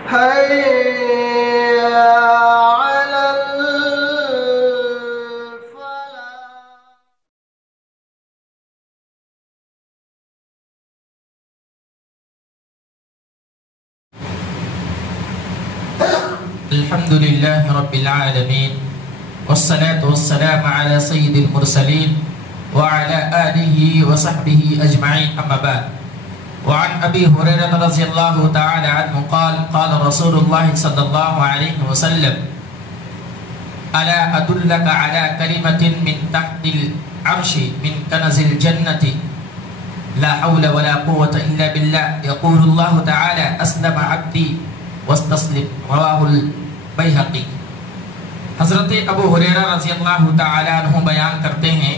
حي على الحمد لله رب العالمين والصلاة والسلام على سيد المرسلين وعلى آله وصحبه أجمعين أما بعد وعن أبي هريرة رضي الله تعالى عنه قال قال رسول الله صلى الله عليه وسلم ألا أدلك على كلمة من تحت العرش من كنز الجنة لا حول ولا قوة إلا بالله يقول الله تعالى أسلم عبدي واستسلم رواه البيهقي. حضرت ابو ہریرہ رضی اللہ تعالی عنہ بیان کرتے ہیں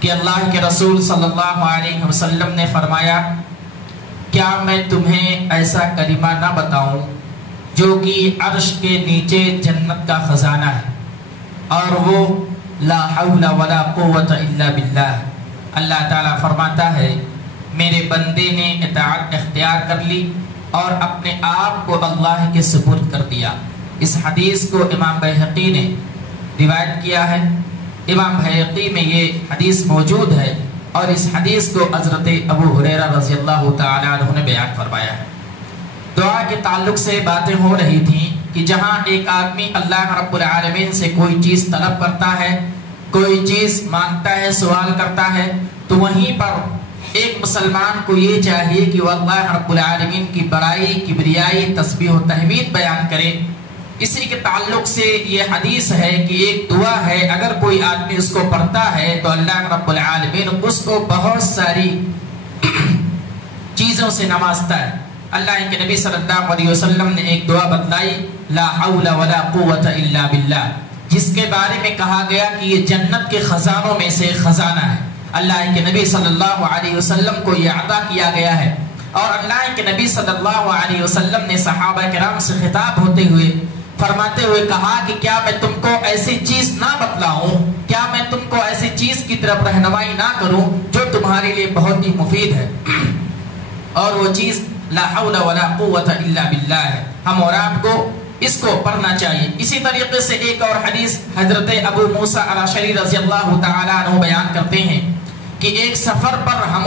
کہ اللہ کے رسول صلی اللہ علیہ وسلم نے فرمایا کیا میں تمہیں ایسا کلمہ نہ بتاؤں جو کہ عرش کے نیچے جنت کا خزانہ ہے اور وہ لا حول ولا قوت الا باللہ. اللہ تعالیٰ فرماتا ہے میرے بندے نے اطاعت اختیار کر لی اور اپنے آپ کو اللہ کے سپرد کر دیا. اس حدیث کو امام بیہقی نے روایت کیا ہے. امام بیہقی میں یہ حدیث موجود ہے اور اس حدیث کو حضرت ابو ہریرہ رضی اللہ تعالی عنہ نے بیان فرمایا ہے. دعا کے تعلق سے باتیں ہو رہی تھیں کہ جہاں ایک آدمی اللہ رب العالمین سے کوئی چیز طلب کرتا ہے، کوئی چیز مانگتا ہے، سوال کرتا ہے، تو وہیں پر ایک مسلمان کو یہ چاہیے کہ وہ اللہ رب العالمین کی بڑائی، کبریائی، تسبیح و تحمید بیان کرے. اسی کے تعلق سے یہ حدیث ہے کہ ایک دعا ہے اگر کوئی آدمی اس کو پڑھتا ہے تو اللہ رب العالمین اس کو بہت ساری چیزوں سے نوازتا ہے. اللہ کے نبی صلی اللہ علیہ وسلم نے ایک دعا بتلائی لا حول ولا قوت الا باللہ، جس کے بارے میں کہا گیا کہ یہ جنت کے خزانوں میں سے خزانہ ہے. اللہ کے نبی صلی اللہ علیہ وسلم کو یہ عطا کیا گیا ہے اور اللہ کے نبی صلی اللہ علیہ وسلم نے صحابہ کرام سے خطاب ہوتے ہوئے فرماتے ہوئے کہا کہ کیا میں تم کو ایسی چیز نہ بتلاؤں، کیا میں تم کو ایسی چیز کی طرف رہنمائی نہ کروں جو تمہارے لیے بہت ہی مفید ہے، اور وہ چیز لا حول ولا قوت الا باللہ ہے. ہم اور آپ کو اس کو پڑھنا چاہیے. اسی طریقے سے ایک اور حدیث حضرت ابو موسیٰ الاشعری رضی اللہ تعالی عنہ بیان کرتے ہیں کہ ایک سفر پر ہم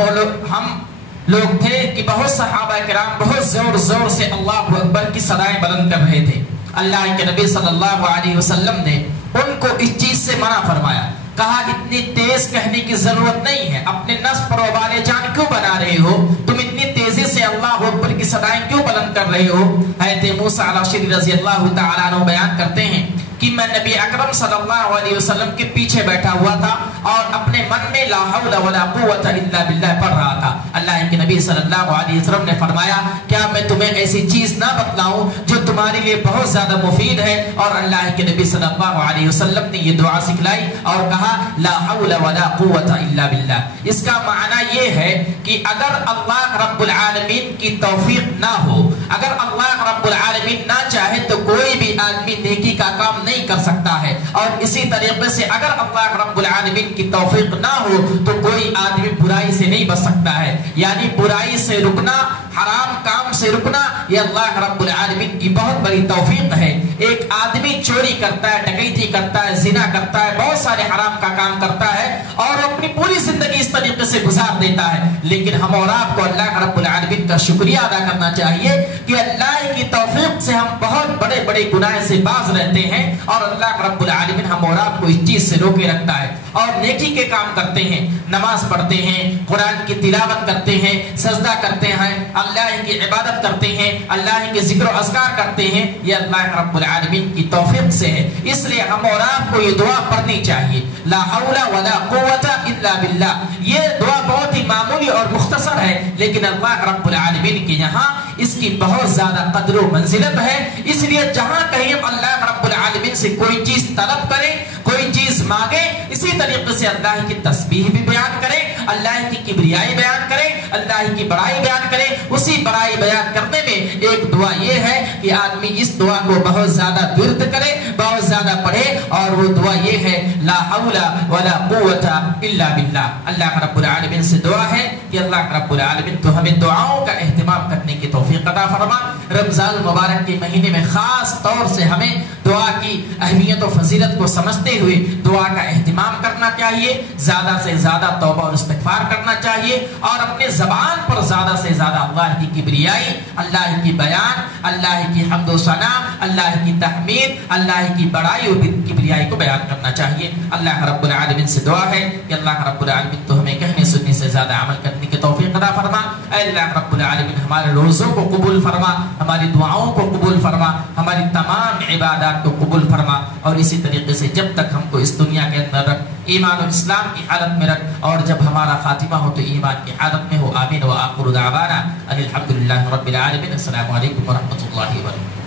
لوگ تھے کہ بہت صحابہ کرام بہت زور زور سے اللہ اکبر کی صدائیں بلند کر رہے تھے. اللہ کے نبی صلی اللہ علیہ وسلم نے ان کو اس چیز سے منع فرمایا، کہا اتنی تیز کہنے کی ضرورت نہیں ہے، اپنے نفس پر وبال جان کیوں بنا رہے ہو، تم اتنی تیزی سے اللہ اکبر کی صدائیں کیوں بلند کر رہے ہو. حضرت موسیٰ الاشعری رضی اللہ تعالی عنہ بیان کرتے ہیں کہ میں نبی اکرم صلی اللہ علیہ وسلم کے پیچھے بیٹھا ہوا تھا اور اپنے من میں لا حول ولا قوت الا باللہ پڑھ رہا تھا. اللہ کے نبی صلی اللہ علیہ وسلم نے فرمایا کیا میں تمہیں ایسی چیز نہ بتلاؤں جو تمہارے لیے بہت زیادہ مفید ہے، اور اللہ کے نبی صلی اللہ علیہ وسلم نے یہ دعا سکھلائی اور کہا لا حول ولا قوت الا باللہ. اس کا معنی یہ ہے کہ اگر اللہ رب العالمین کی توفیق نہ ہو، اگر اللہ رب العالمین نہ چاہے تو کوئی بھی آدمی نیکی کا کام نہیں کر سکتا ہے، اور اسی طریقے سے اگر اللہ رب العالمین کی توفیق نہ ہو تو کوئی آدمی برائی سے نہیں بچ سکتا ہے. یعنی برائی سے رکنا، حرام کام سے رکنا، یہ اللہ رب العالمین کی بہت بڑی توفیق ہے. ایک آدمی چوری کرتا ہے، ڈکیتی کرتا ہے، زنا کرتا ہے، بہت سارے حرام کا کام کرتا ہے اور اپنی پوری زندگی اس طریقے سے گزار دیتا ہے، لیکن ہم اور آپ کو اللہ رب العالمین کا شکریہ ادا کرنا چاہیے کہ اللہ کی توفیق سے ہم بہت بڑے بڑے گناہ سے باز رہتے ہیں اور اللہ رب العالمین ہم اور آپ کو اس چیز سے روکے رکھتا ہے. اور نیکی کے کام کرتے ہیں، نماز پڑھتے ہیں، قرآن کی تلاوت کرتے ہیں، سجدہ کرتے ہیں، اللہ کی عبادت کرتے ہیں، اللہ کے ذکر و اذکار کرتے ہیں، یہ اللہ رب العالمین کی توفیق سے ہے. اس لیے ہم اور آپ کو یہ دعا پڑھنی چاہیے لا حول ولا قوت الا باللہ. یہ دعا بہت ہی معمولی اور مختصر ہے لیکن اللہ رب العالمین کے یہاں اس کی بہت زیادہ قدر و منزلت ہے. اس لیے جہاں کہیں اللہ رب العالمین سے کوئی چیز طلب کرے، کوئی چیز مانگے، اسی طریقے سے اللہ کی تسبیح بھی بیان کرے، اللہ کی کبریائی بیان کرے، اللہ کی بڑائی بیان کرے. اسی بڑائی بیان کرنے میں ایک دعا یہ ہے کہ آدمی اس دعا کو بہت زیادہ ورد کرے، بہت زیادہ پڑھے، اور وہ دعا یہ ہے لا حول ولا قوت الا باللہ. اللہ رب العالمین سے دعا ہے کہ اللہ رب العالمین تو ہمیں دعاؤں کا اہتمام کرنے کی توفیق عطا فرما. رمضان رمضان المبارک کے مہینے میں خاص طور سے ہمیں دعا کی اہمیت و فضیلت کو سمجھتے ہوئے دعا کا اہتمام کرنا چاہیے، زیادہ سے زیادہ توبہ اور استغفار کرنا چاہیے، اور اپنے زبان پر زیادہ سے زیادہ اللہ کی کبریائی، اللہ کی بیان، اللہ کی حمد و ثنا، اللہ کی تحمید، اللہ کی بڑائی اور کبریائی کو بیان کرنا چاہیے۔ اللہ رب العالمین سے دعا ہے کہ اللہ رب العالمین تو ہمیں کہنے سننے سے زیادہ عمل کرنے کی توفیق عطا فرما۔ اے اللہ رب العالمین ہمارے روزوں کو قبول فرما، ہماری دعاؤں کو قبول فرما، ہماری تمام عبادات کو قبول فرما، اور اسی طریقے سے جب تک ہم کو اس دنیا کے اندر رکھ، ایمان و اسلام کی حالت میں رکھ، اور جب ہمارا خاتمہ ہو تو ایمان کی حالت میں ہو۔ آمین و آخر دعوانا الحمدللہ رب العالمین۔ السلام علیکم ورحمۃ اللہ وبرکاتہ۔